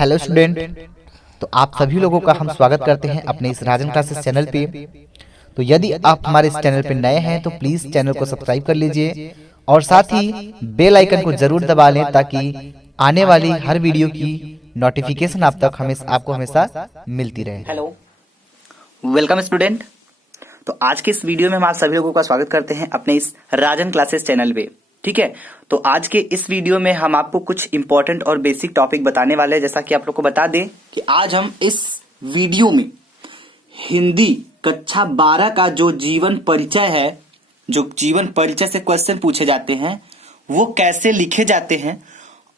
Hello student. तो आप सभी लोगों का हम स्वागत करते हैं अपने इस राजन क्लासेस चैनल पे। तो यदि आप हमारे इस चैनल पे नए हैं तो प्लीज़ चैनल को सब्सक्राइब कर लीजिए और साथ ही बेल आइकन को ज़रूर दबा लें ताकि आने वाली हर वीडियो की नोटिफिकेशन आपको हमेशा मिलती रहे। Hello, welcome student. तो आज के इस वीडियो में हम आप सभी लोगों का स्वागत करते हैं अपने इस राजन क्लासेस चैनल पे। ठीक है, तो आज के इस वीडियो में हम आपको कुछ इंपॉर्टेंट और बेसिक टॉपिक बताने वाले हैं। जैसा कि आप लोग को बता दें कि आज हम इस वीडियो में हिंदी कक्षा 12 का जो जीवन परिचय है, जो जीवन परिचय से क्वेश्चन पूछे जाते हैं वो कैसे लिखे जाते हैं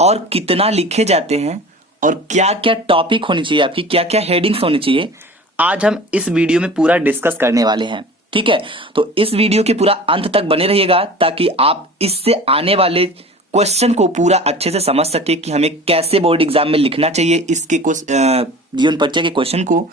और कितना लिखे जाते हैं और क्या क्या टॉपिक होनी चाहिए, आपकी क्या क्या हेडिंग्स होनी चाहिए, आज हम इस वीडियो में पूरा डिस्कस करने वाले हैं। ठीक है, तो इस वीडियो के पूरा अंत तक बने रहिएगा ताकि आप इससे आने वाले क्वेश्चन को पूरा अच्छे से समझ सके कि हमें कैसे बोर्ड एग्जाम में लिखना चाहिए इसके जीवन परिचय के क्वेश्चन को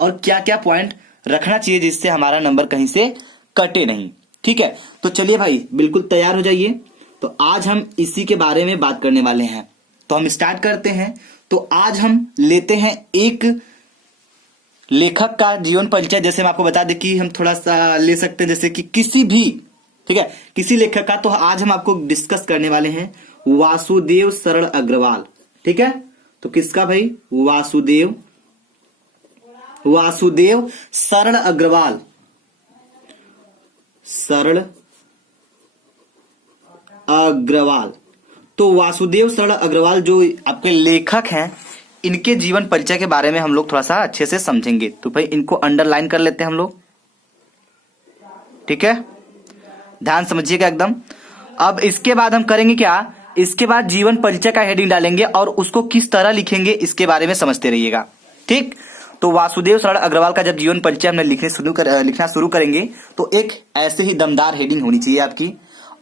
और क्या क्या पॉइंट रखना चाहिए जिससे हमारा नंबर कहीं से कटे नहीं। ठीक है, तो चलिए भाई बिल्कुल तैयार हो जाइए। तो आज हम इसी के बारे में बात करने वाले हैं, तो हम स्टार्ट करते हैं। तो आज हम लेते हैं एक लेखक का जीवन परिचय। जैसे हम आपको बता दें कि हम थोड़ा सा ले सकते हैं जैसे कि किसी भी, ठीक है, किसी लेखक का। तो आज हम आपको डिस्कस करने वाले हैं वासुदेव सरल अग्रवाल। ठीक है, तो किसका भाई? वासुदेव सरल अग्रवाल, सरल अग्रवाल। तो वासुदेव सरल अग्रवाल जो आपके लेखक हैं, इनके जीवन परिचय के बारे में हम लोग थोड़ा सा अच्छे से समझेंगे। तो भाई इनको अंडरलाइन कर लेते हैं हम लोग। ठीक है, ध्यान समझिएगा एकदम। अब इसके बाद हम करेंगे क्या, इसके बाद जीवन परिचय का हेडिंग डालेंगे और उसको किस तरह लिखेंगे इसके बारे में समझते रहिएगा। ठीक, तो वासुदेव सरल अग्रवाल का जब जीवन परिचय हमने लिखना शुरू करेंगे तो एक ऐसे ही दमदार हेडिंग होनी चाहिए आपकी।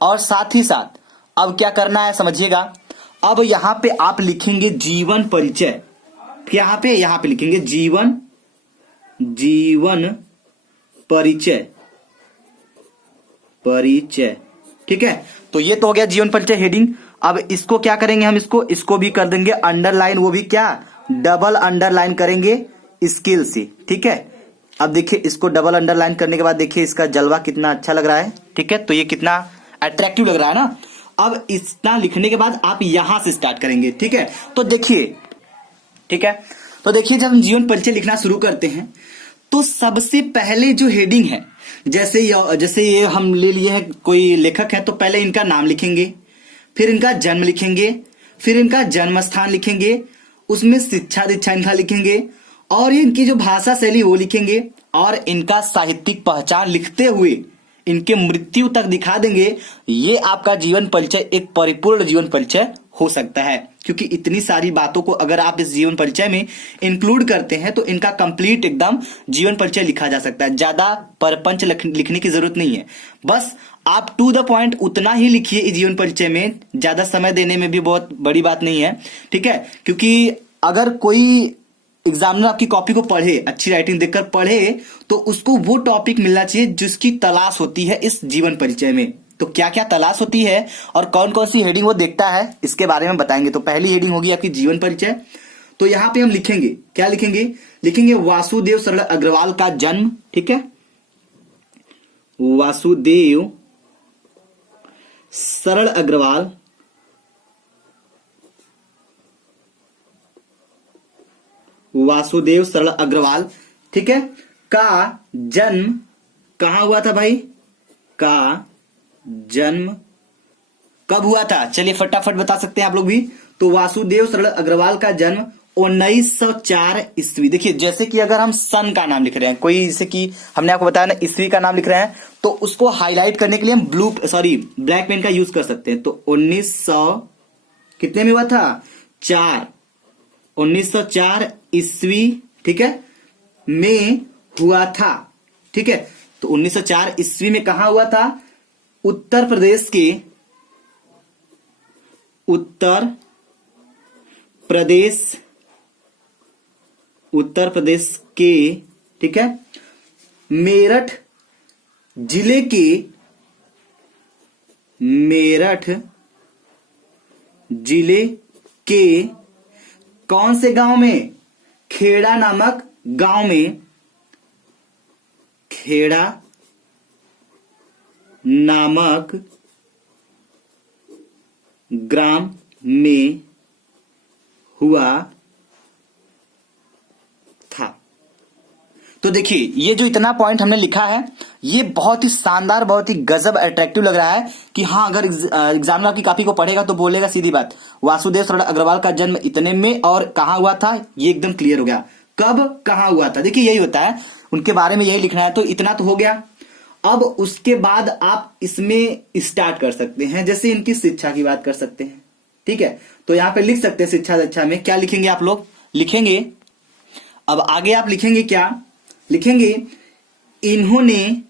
और साथ ही साथ अब क्या करना है समझिएगा। अब यहां पे आप लिखेंगे जीवन परिचय। यहां पे लिखेंगे जीवन परिचय। ठीक है, तो ये तो हो गया जीवन परिचय हेडिंग। अब इसको क्या करेंगे हम, इसको भी कर देंगे अंडरलाइन, वो भी क्या, डबल अंडरलाइन करेंगे स्केल से। ठीक है, अब देखिए इसको डबल अंडरलाइन करने के बाद देखिए इसका जलवा कितना अच्छा लग रहा है। ठीक है, तो ये कितना अट्रैक्टिव लग रहा है ना। अब इतना लिखने के बाद आप यहां से स्टार्ट करेंगे। ठीक है, तो देखिए, ठीक है, तो देखिए जब हम जीवन परिचय लिखना शुरू करते हैं तो सबसे पहले जो हेडिंग है, जैसे ये हम ले लिए हैं, कोई लेखक है तो पहले इनका नाम लिखेंगे, फिर इनका जन्म लिखेंगे, फिर इनका जन्म स्थान लिखेंगे, उसमें शिक्षा दीक्षा इनका लिखेंगे और इनकी जो भाषा शैली वो लिखेंगे और इनका साहित्यिक पहचान लिखते हुए इनके मृत्यु तक दिखा देंगे। ये आपका जीवन परिचय एक परिपूर्ण जीवन परिचय हो सकता है, क्योंकि इतनी सारी बातों को अगर आप इस जीवन परिचय में इंक्लूड करते हैं तो इनका कंप्लीट एकदम जीवन परिचय लिखा जा सकता है। ज्यादा परपंच लिखने की जरूरत नहीं है, बस आप टू द पॉइंट उतना ही लिखिए इस जीवन परिचय में। ज्यादा समय देने में भी बहुत बड़ी बात नहीं है। ठीक है, क्योंकि अगर कोई एग्जामिनर आपकी कॉपी को पढ़े, अच्छी राइटिंग देखकर पढ़े, तो उसको वो टॉपिक मिलना चाहिए जिसकी तलाश होती है इस जीवन परिचय में। तो क्या क्या तलाश होती है और कौन कौन सी हेडिंग वो देखता है इसके बारे में बताएंगे। तो पहली हेडिंग होगी आपकी जीवन परिचय। तो यहां पे हम लिखेंगे, क्या लिखेंगे वासुदेव सरल अग्रवाल का जन्म। ठीक है, वासुदेव सरल अग्रवाल ठीक है, का जन्म कहां हुआ था भाई, का जन्म कब हुआ था, चलिए फटाफट बता सकते हैं आप लोग भी। तो वासुदेव सरल अग्रवाल का जन्म 1904 ईस्वी। देखिए जैसे कि अगर हम सन का नाम लिख रहे हैं, कोई जैसे कि हमने आपको बताया ना ईस्वी का नाम लिख रहे हैं, तो उसको हाईलाइट करने के लिए हम ब्लैक पेन का यूज कर सकते हैं। तो 1900 कितने में हुआ था, 1904 ईस्वी, ठीक है, में हुआ था। ठीक है, तो 1904 ईस्वी में कहां हुआ था, उत्तर प्रदेश के, ठीक है, मेरठ जिले के कौन से गांव में? खेड़ा नामक गांव में, खेड़ा नामक ग्राम में हुआ था। तो देखिए ये जो इतना पॉइंट हमने लिखा है ये बहुत ही शानदार, बहुत ही गजब अट्रैक्टिव लग रहा है कि हाँ, अगर एग्जामिनर आपकी कॉपी को पढ़ेगा तो बोलेगा सीधी बात, वासुदेव शरण अग्रवाल का जन्म इतने में और कहां हुआ था, ये एकदम क्लियर हो गया। कब, कहां हुआ था, देखिए यही होता है, उनके बारे में यही लिखना है। तो इतना तो हो गया। अब उसके बाद आप इसमें स्टार्ट कर सकते हैं, जैसे इनकी शिक्षा की बात कर सकते हैं। ठीक है, तो यहां पे लिख सकते हैं शिक्षा दीक्षा में क्या लिखेंगे आप लोग, लिखेंगे अब आगे आप लिखेंगे क्या लिखेंगे, इन्होंने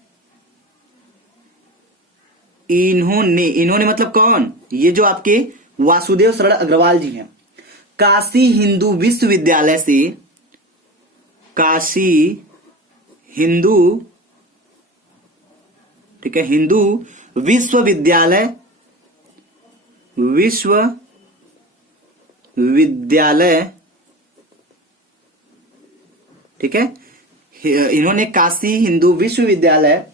इन्होंने मतलब कौन, ये जो आपके वासुदेव शरण अग्रवाल जी हैं, काशी हिंदू विश्वविद्यालय से, काशी हिंदू, ठीक है, हिंदू विश्वविद्यालय ठीक है, इन्होंने काशी हिंदू विश्वविद्यालय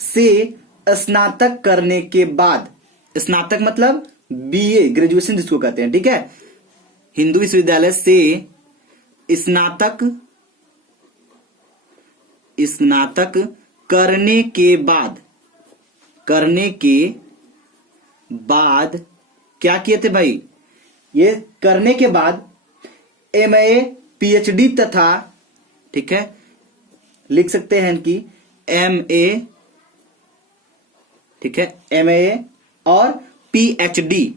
से स्नातक करने के बाद, स्नातक मतलब बीए ग्रेजुएशन जिसको कहते हैं, ठीक है, हिंदू विश्वविद्यालय से स्नातक करने के बाद क्या किए थे भाई, ये करने के बाद एमए पीएचडी तथा, ठीक है, लिख सकते हैं इनकी एमए, ठीक है, एमए और पीएचडी,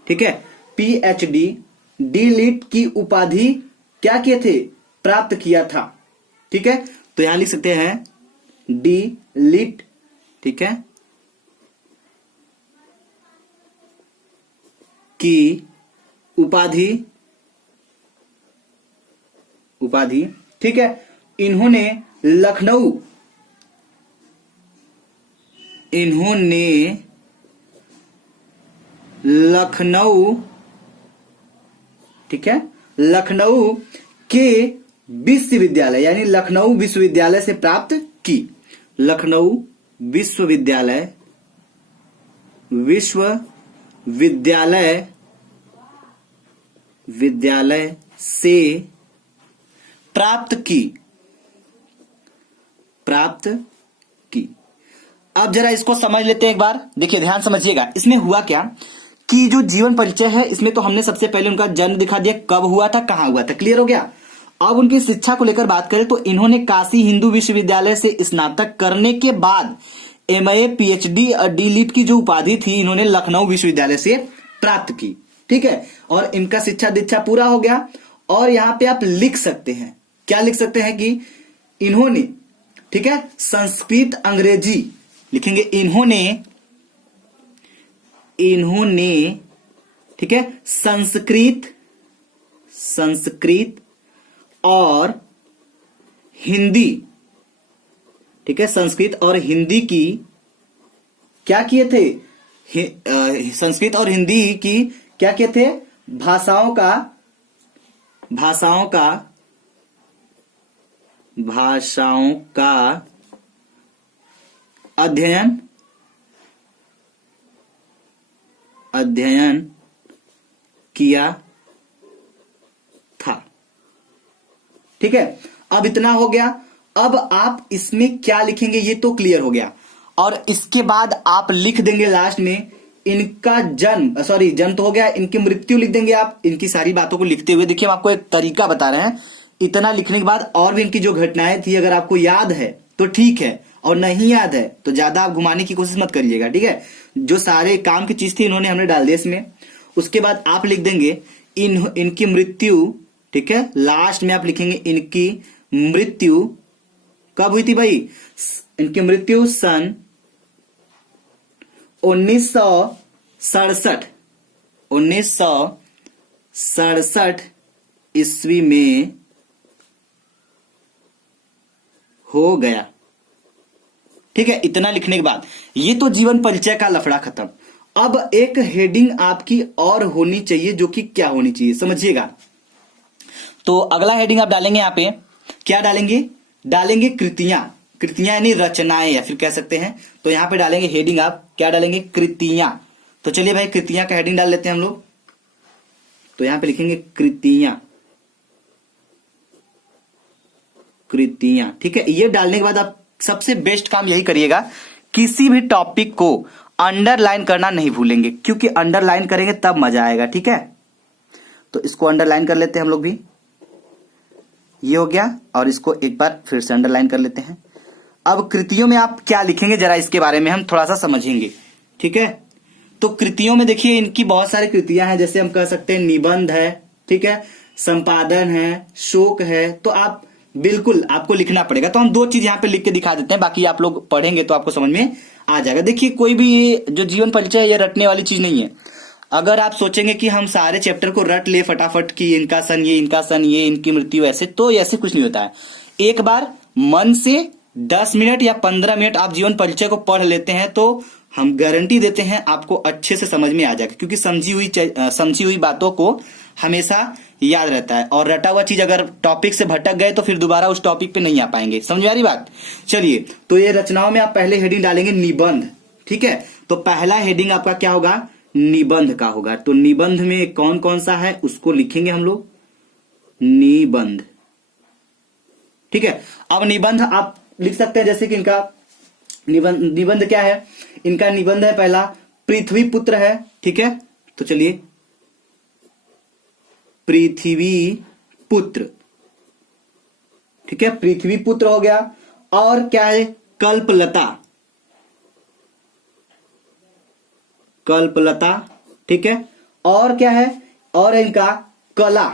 ठीक है, पीएचडी डी.लिट की उपाधि क्या किए थे, प्राप्त किया था। ठीक है, तो यहां लिख सकते हैं डी.लिट, ठीक है, की उपाधि, ठीक है, इन्होंने लखनऊ, ठीक है, लखनऊ के विश्वविद्यालय यानी लखनऊ विश्वविद्यालय से प्राप्त की, लखनऊ विश्वविद्यालय से प्राप्त की। अब जरा इसको समझ लेते हैं एक बार, देखिए ध्यान समझिएगा, इसमें हुआ क्या कि जो जीवन परिचय है इसमें तो हमने सबसे पहले उनका जन्म दिखा दिया, कब हुआ था, कहां हुआ था, क्लियर हो गया। अब उनकी शिक्षा को लेकर बात करें तो इन्होंने काशी हिंदू विश्वविद्यालय से स्नातक करने के बाद एमए पीएचडी और डी.लिट की जो उपाधि थी इन्होंने लखनऊ विश्वविद्यालय से प्राप्त की। ठीक है, और इनका शिक्षा दीक्षा पूरा हो गया। और यहां पे आप लिख सकते हैं, क्या लिख सकते हैं कि इन्होंने, ठीक है, संस्कृत अंग्रेजी लिखेंगे, इन्होंने, ठीक है, संस्कृत और हिंदी, ठीक है, संस्कृत और हिंदी की क्या किए थे, संस्कृत और हिंदी की क्या किए थे, भाषाओं का अध्ययन किया था। ठीक है, अब इतना हो गया। अब आप इसमें क्या लिखेंगे ये तो क्लियर हो गया, और इसके बाद आप लिख देंगे लास्ट में इनका जन्म तो हो गया, इनकी मृत्यु लिख देंगे आप, इनकी सारी बातों को लिखते हुए। देखिए हम आपको एक तरीका बता रहे हैं, इतना लिखने के बाद और भी इनकी जो घटनाएं थी अगर आपको याद है तो ठीक है, और नहीं याद है तो ज्यादा आप घुमाने की कोशिश मत करिएगा। ठीक है, जो सारे काम की चीज थी इन्होंने हमने डाल दिया इसमें। उसके बाद आप लिख देंगे इनकी मृत्यु, ठीक है, लास्ट में आप लिखेंगे इनकी मृत्यु कब हुई थी भाई, इनकी मृत्यु सन 1967 ईस्वी में हो गया। ठीक है, इतना लिखने के बाद ये तो जीवन परिचय का लफड़ा खत्म। अब एक हेडिंग आपकी और होनी चाहिए, जो कि क्या होनी चाहिए समझिएगा। तो अगला हेडिंग आप डालेंगे यहाँ पे, क्या डालेंगे कृतियां। कृतियां यानी रचनाएं या फिर कह सकते हैं। तो यहां पे डालेंगे हेडिंग, आप क्या डालेंगे, कृतियां। तो चलिए भाई कृतियां का हेडिंग डाल लेते हैं हम लोग। तो यहां पे लिखेंगे कृतियां, कृतियां, ठीक है। ये डालने के बाद आप सबसे बेस्ट काम यही करिएगा, किसी भी टॉपिक को अंडरलाइन करना नहीं भूलेंगे, क्योंकि अंडरलाइन करेंगे तब मजा आएगा, ठीक है। तो इसको अंडरलाइन कर लेते हैं हम लोग भी, ये हो गया। और इसको एक बार फिर से अंडरलाइन कर लेते हैं। अब कृतियों में आप क्या लिखेंगे जरा इसके बारे में हम थोड़ा सा समझेंगे, ठीक है। तो कृतियों में देखिए इनकी बहुत सारी कृतियां हैं, जैसे हम कह सकते हैं निबंध है, ठीक है, संपादन है, शोक है। तो आप बिल्कुल आपको लिखना पड़ेगा। तो हम दो चीज यहाँ पे लिख के दिखा देते हैं, बाकी आप लोग पढ़ेंगे तो आपको समझ में आ जाएगा। देखिए कोई भी ये जो जीवन परिचय है ये रटने वाली चीज नहीं है। अगर आप सोचेंगे कि हम सारे चैप्टर को रट ले फटाफट कि इनका सन ये, इनका सन ये, इनकी मृत्यु ऐसे, तो ऐसे कुछ नहीं होता है। एक बार मन से 10 मिनट या 15 मिनट आप जीवन परिचय को पढ़ लेते हैं तो हम गारंटी देते हैं आपको अच्छे से समझ में आ जाएगा, क्योंकि समझी हुई बातों को हमेशा याद रहता है। और रटा हुआ चीज अगर टॉपिक से भटक गए तो फिर दोबारा उस टॉपिक पे नहीं आ पाएंगे। समझ में आ रही बात। चलिए, तो ये रचनाओं में आप पहले हेडिंग डालेंगे निबंध, ठीक है। तो पहला हेडिंग आपका क्या होगा, निबंध का होगा। तो निबंध में कौन कौन सा है उसको लिखेंगे हम लोग, निबंध, ठीक है। अब निबंध आप लिख सकते हैं, जैसे कि इनका निबंध क्या है, इनका निबंध है पहला पृथ्वी पुत्र है, ठीक है। तो चलिए पृथ्वी पुत्र, ठीक है, पृथ्वी पुत्र हो गया। और क्या है, कल्पलता, कल्पलता, ठीक है। और क्या है, और इनका कला,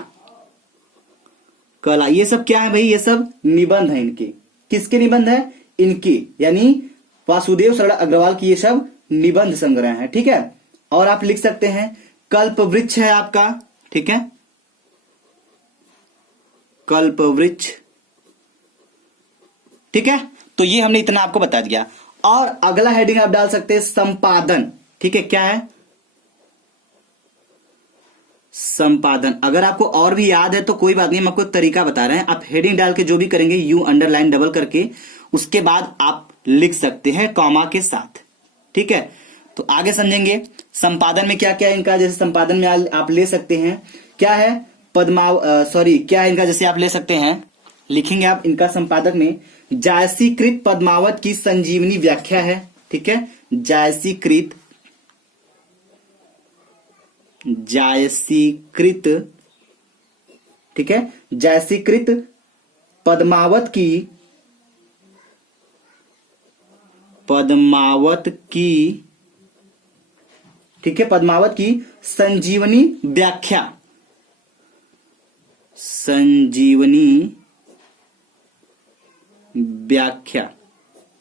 कला। ये सब क्या है भाई, ये सब निबंध है इनके। किसके निबंध है, इनकी, यानी वासुदेव शरण अग्रवाल की ये सब निबंध संग्रह है, ठीक है। और आप लिख सकते हैं कल्प वृक्ष है आपका, ठीक है, कल्प वृक्ष, ठीक है। तो ये हमने इतना आपको बता दिया। और अगला हेडिंग आप डाल सकते हैं संपादन, ठीक है। क्या है, संपादन। अगर आपको और भी याद है तो कोई बात नहीं, हम आपको तरीका बता रहे हैं। आप हेडिंग डाल के जो भी करेंगे यू अंडरलाइन डबल करके, उसके बाद आप लिख सकते हैं कॉमा के साथ, ठीक है। तो आगे समझेंगे संपादन में क्या क्या है इनका। जैसे संपादन में आप ले सकते हैं क्या है, क्या है इनका, जैसे आप ले सकते हैं, लिखेंगे आप इनका संपादक में जायसीकृत पद्मावत की संजीवनी व्याख्या है, ठीक है। जायसीकृत, ठीक है, जायसीकृत पद्मावत की, ठीक है, पद्मावत की संजीवनी व्याख्या,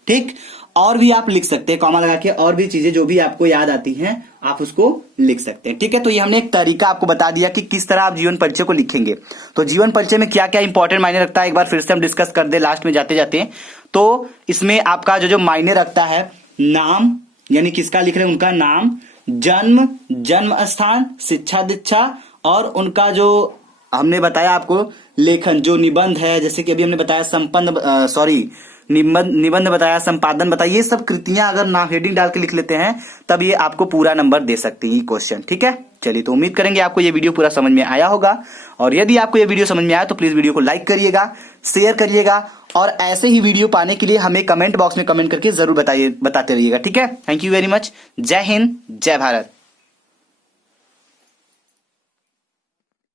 ठीक। और भी आप लिख सकते हैं कॉमा लगा के, और भी चीजें जो भी आपको याद आती हैं आप उसको लिख सकते हैं, ठीक है। तो ये हमने एक तरीका आपको बता दिया कि किस तरह आप जीवन परिचय को लिखेंगे। तो जीवन परिचय में क्या क्या इंपॉर्टेंट मायने रखता है, एक बार फिर से हम डिस्कस कर दे लास्ट में जाते जाते। तो इसमें आपका जो मायने रखता है, नाम, यानी किसका लिख रहे हैं, उनका नाम, जन्म स्थान, शिक्षा दीक्षा, और उनका जो हमने बताया आपको लेखन, जो निबंध है, जैसे कि अभी हमने बताया निबंध बताया, संपादन बताया। ये सब कृतियां अगर नाम हेडिंग डाल के लिख लेते हैं तब ये आपको पूरा नंबर दे सकती है क्वेश्चन, ठीक है। चलिए, तो उम्मीद करेंगे आपको ये वीडियो पूरा समझ में आया होगा। और यदि आपको ये वीडियो समझ में आया तो प्लीज वीडियो को लाइक करिएगा, शेयर करिएगा, और ऐसे ही वीडियो पाने के लिए हमें कमेंट बॉक्स में कमेंट करके जरूर बताते रहिएगा, ठीक है। Thank you very much. जय हिंद, जय भारत।